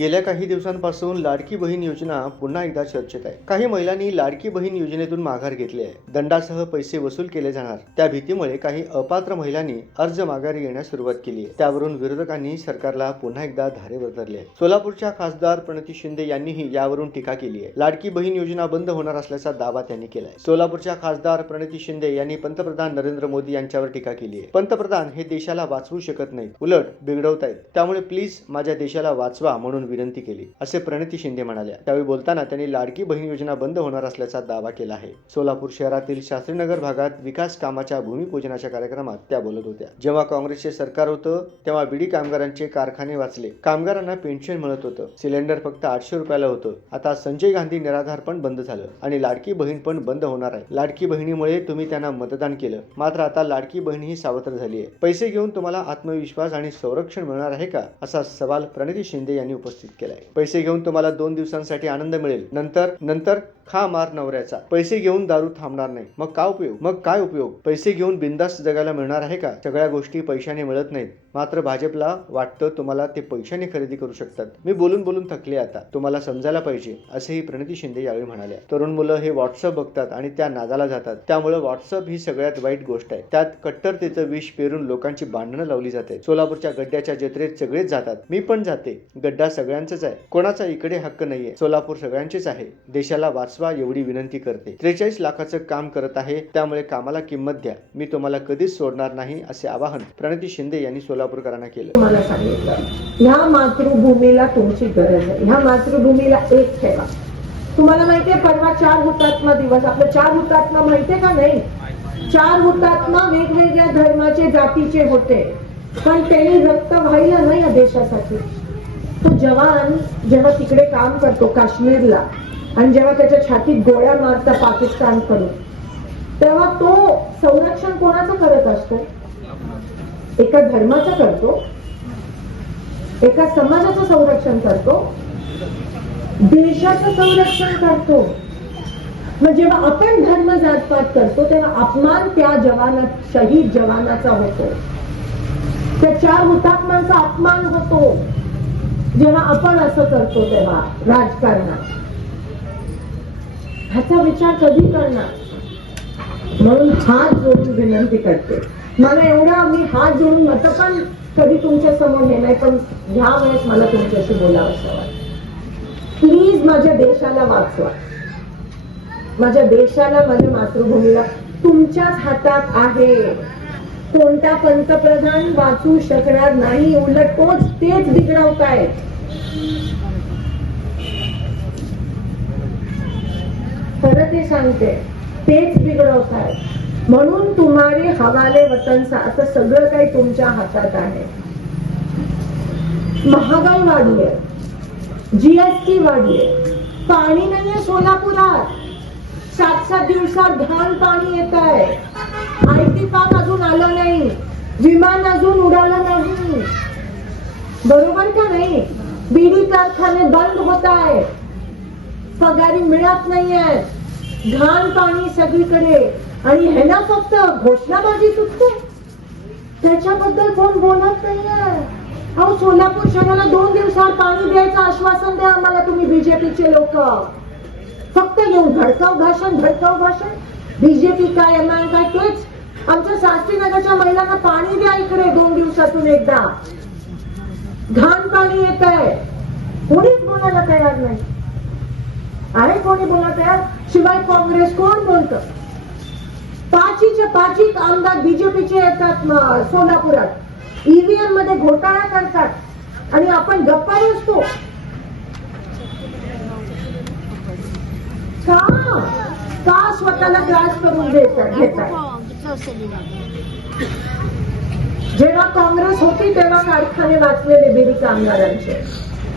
गेल्या काही दिवसांपासून लाडकी बहीण योजना पुन्हा एकदा चर्चेत आहे. काही महिलांनी लाडकी बहीण योजनेतून माघार घेतली आहे. दंडासह पैसे वसूल केले जाणार. त्या भीतीमुळे काही अपात्र महिलांनी अर्ज माघारी घेण्यास सुरुवात केली आहे. त्यावरून विरोधकांनी सरकारला पुन्हा एकदा धारेवर धरले सोलापूरच्या खासदार प्रणती शिंदे यांनीही यावरून टीका केली आहे. लाडकी बहीण योजना बंद होणार असल्याचा दावा त्यांनी केलाय. सोलापूरच्या खासदार प्रणती शिंदे यांनी पंतप्रधान नरेंद्र मोदी यांच्यावर टीका केली आहे. पंतप्रधान हे देशाला वाचवू शकत नाहीत. उलट बिघडवतायत. त्यामुळे प्लीज माझ्या देशाला वाचवा म्हणून विनंती केली. असे प्रणिती शिंदे म्हणाल्या. त्यावेळी बोलताना त्यांनी लाडकी बहीण योजना बंद होणार असल्याचा दावा केला आहे. सोलापूर शहरातील शास्त्रीनगर भागात विकास कामाच्या भूमिपूजनाच्या कार्यक्रमात त्या बोलत होत्या. जेव्हा काँग्रेसचे सरकार होतं तेव्हा बीडी कामगारांचे कारखाने वाचले. कामगारांना पेन्शन मिळत होतं. सिलेंडर फक्त आठशे रुपयाला होतं. आता संजय गांधी निराधार पण बंद झालं आणि लाडकी बहीण पण बंद होणार आहे. लाडकी बहिणीमुळे तुम्ही त्यांना मतदान केलं. मात्र आता लाडकी बहीण ही सावत्र झाली आहे. पैसे घेऊन तुम्हाला आत्मविश्वास आणि संरक्षण मिळणार आहे का? असा सवाल प्रणिती शिंदे यांनी उपस्थित केलाय. पैसे घेऊन तुम्हाला दोन दिवसांसाठी आनंद मिळेल. नंतर नंतर खा मार नवऱ्याचा. पैसे घेऊन दारू थांबणार नाही. मग काय उपयोग? मग काय उपयोग? पैसे घेऊन बिंदास जगायला मिळणार आहे का? सगळ्या गोष्टी पैशाने मिळत नाहीत. मात्र भाजपला वाटतं तुम्हाला ते पैशाने खरेदी करू शकतात. मी बोलून बोलून थकले आता. तुम्हाला समजायला पाहिजे असेही प्रणिती शिंदे यावेळी म्हणाल्या. तरुण मुलं हे व्हॉट्सअप बघतात आणि त्या नादाला जातात. त्यामुळे व्हॉट्सअप ही सगळ्यात वाईट गोष्ट आहे. त्यात कट्टरतेचं विष पेरून लोकांची भांडणं लावली जाते. सोलापूरच्या गड्ड्याच्या जत्रेत सगळेच जातात. मी पण जाते. गड्डा सगळ्यांचंच आहे. कोणाचा इकडे हक्क नाहीये. सोलापूर सगळ्यांचेच आहे. देशाला वाचवा एवढी विनंती करते. त्रेचाळीस लाखाचं काम करत आहे. त्यामुळे कामाला किंमत द्या. मी तुम्हाला कधीच सोडणार नाही असे आवाहन प्रणिती शिंदे यांनी सोलापूरकरांना केलं. मला सांगितलं. ह्या मातृभूमीला तुमची गरज आहे. ह्या मातृभूमीला एक ठेवा. तुम्हाला माहितीये परवा चार हुतात्मा दिवस. आपलं चार हुतात्मा माहितीये का नाही? चार हुतात्मा वेगवेगळ्या धर्माचे जातीचे होते. पण त्यांनी रक्त वाहिलं नाही या देशासाठी. तो जवान जेव्हा तिकडे काम करतो काश्मीरला आणि जेव्हा त्याच्या छातीत गोळ्या मारता पाकिस्तान करून तेव्हा तो संरक्षण कोणाचं करत असतो? एका धर्माचं करतो? एका समाजाचं संरक्षण करतो? देशाचं संरक्षण करतो? मग जेव्हा आपण धर्म जातपात करतो तेव्हा अपमान त्या जवाना शहीद जवानाचा होतो. त्या चार हुतात्म्यांचा अपमान होतो. जेव्हा आपण असं करतो तेव्हा राजकारणात. ह्याचा विचार कधी करणार? म्हणून हात जोडून विनंती करते. मला एवढा मी हात जोडून मत पण कधी तुमच्यासमोर हे नाही पण ह्या वेळेस मला तुमच्याशी बोलावं असं प्लीज माझ्या देशाला वाचवा. माझ्या देशाला माझ्या मातृभूमीला तुमच्याच हातात आहे. कोणता पंतप्रधान वाचू शकणार नाही उलट तोच तेच बिघडवत आहे परत हे सांगते तेच बिघडवत आहे म्हणून तुम्हारे हवाले वतन असं सगळं काही तुमच्या हातात आहे. महागाई वाढली आहे जीएसटी वाढली आहे पाणी नाहीये सोलापुरात. सात सात दिवसात घाण पाणी येत आहे आयटी पाक अजून आलं नाही. विमान अजून उडालं नाही. बरोबर का नाही? बीडी कारखाने बंद होत आहे. पगारी मिळत नाहीये. घाण पाणी सगळीकडे. आणि ह्याला फक्त घोषणाबाजी सुटते. त्याच्याबद्दल कोण बोलत नाहीये? अहो सोलापूर शहराला दोन दिवसात पाणी द्यायचं आश्वासन द्या आम्हाला तुम्ही बीजेपीचे लोक. फक्त येऊन भडकाव भाषण भडकाव भाषण. बीजेपी काय एम काय तेच? आमच्या शास्त्रीनगरच्या महिलांना पाणी द्या इकडे दोन दिवसातून एकदा. घाण पाणी येत आहे. कोणीच बोलायला तयार नाही. अरे कोणी बोला तयार? शिवाय काँग्रेस कोण बोलत? पाचीचे पाचीत आमदार बीजेपीचे येतात सोलापुरात. ईव्हीएममध्ये घोटाळा करतात. आणि आपण गप्पा असतो. का? का स्वतःला त्रास करून घेतात जेव्हा काँग्रेस होती तेव्हा कारखाने वाचलेले बिरी कामगारांचे.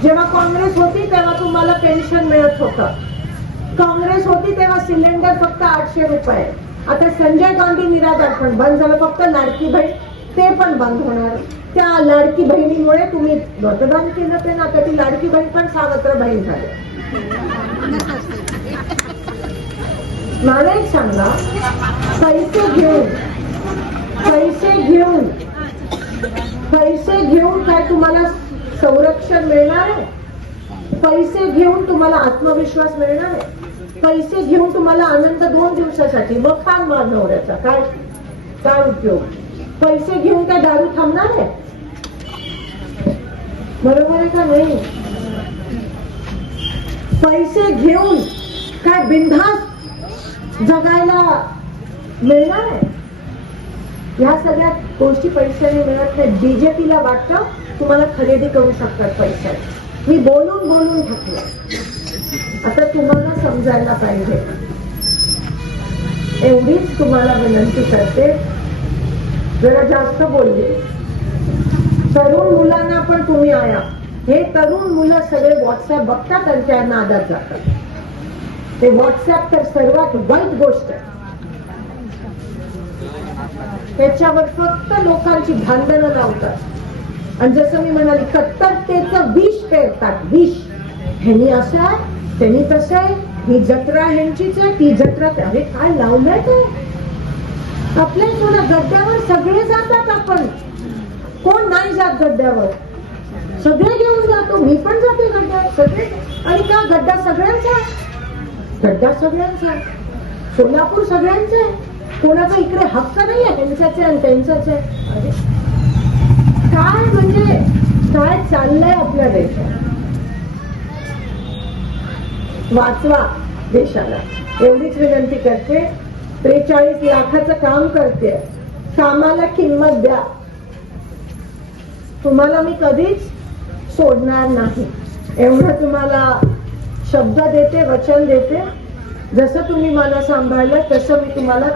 जेव्हा काँग्रेस होती तेव्हा तुम्हाला पेन्शन मिळत होतं. काँग्रेस होती तेव्हा सिलेंडर फक्त आठशे रुपये. आता संजय गांधी निराधार पण बंद झालं. फक्त लाडकी बहीण ते पण बंद होणार. त्या लाडकी बहिणीमुळे तुम्ही मतदान केलं ते ना आता ती लाडकी बहीण पण सावत्र बहीण झाली. मला पैसे घेऊन पैसे घेऊन. पैसे घेऊन काय तुम्हाला संरक्षण मिळणार आहे? पैसे घेऊन तुम्हाला आत्मविश्वास मिळणार आहे? पैसे घेऊन तुम्हाला आनंद दोन दिवसासाठी मग काम मार नवऱ्याचा काय? काय उपयोग? पैसे घेऊन काय दारू थांबणार आहे? बरोबर आहे का नाही? पैसे घेऊन काय बिनधास्त जगायला मिळणार आहे. ह्या सगळ्या गोष्टी पैशाने मिळत नाही बीजेपीला वाटतं तुम्हाला खरेदी करू शकतात पैशाने मी बोलून बोलून थकले. आता तुम्हाला समजायला पाहिजे. एवढीच तुम्हाला विनंती करते. जरा जास्त बोलले. तरुण मुलांना पण तुम्ही आया. हे तरुण मुलं सगळे व्हॉट्सअप बघतात आणि त्या नादात जातात ते व्हॉट्सअप तर सर्वात वाईट गोष्ट आहे. त्याच्यावर फक्त लोकांची भांडणं लावतात. आणि जसं मी म्हणाली कट्टरतेचं विष पेरतात विष. ह्यांनी असं आहे त्यांनी तसं आहे ही जत्रा ह्यांचीच आहे ती जत्रा अरे काय लावलंय ते? आपल्या थोड्या गड्ड्यावर सगळे जातात आपण. कोण नाही जात गड्ड्यावर? सगळे घेऊन जातो मी पण जाते गड्ड्यावर सगळे. आणि का गड्डा सगळ्यांचा गड्डा सगळ्यांचा आहे. सोलापूर सगळ्यांचं आहे. कोणाचा इकडे हक्क नाही आहे त्यांचाच आहे आणि त्यांचाच आहे काय म्हणजे काय चाललंय आपल्या देशात? वाचवा देशाला. एवढीच विनंती करते. त्रेचाळीस लाखाचं काम करते. कामाला किंमत द्या. तुम्हाला मी कधीच सोडणार नाही. एवढं तुम्हाला शब्द देते वचन देते. जसं तुम्ही मला सांभाळलं तसं मी तुम्हाला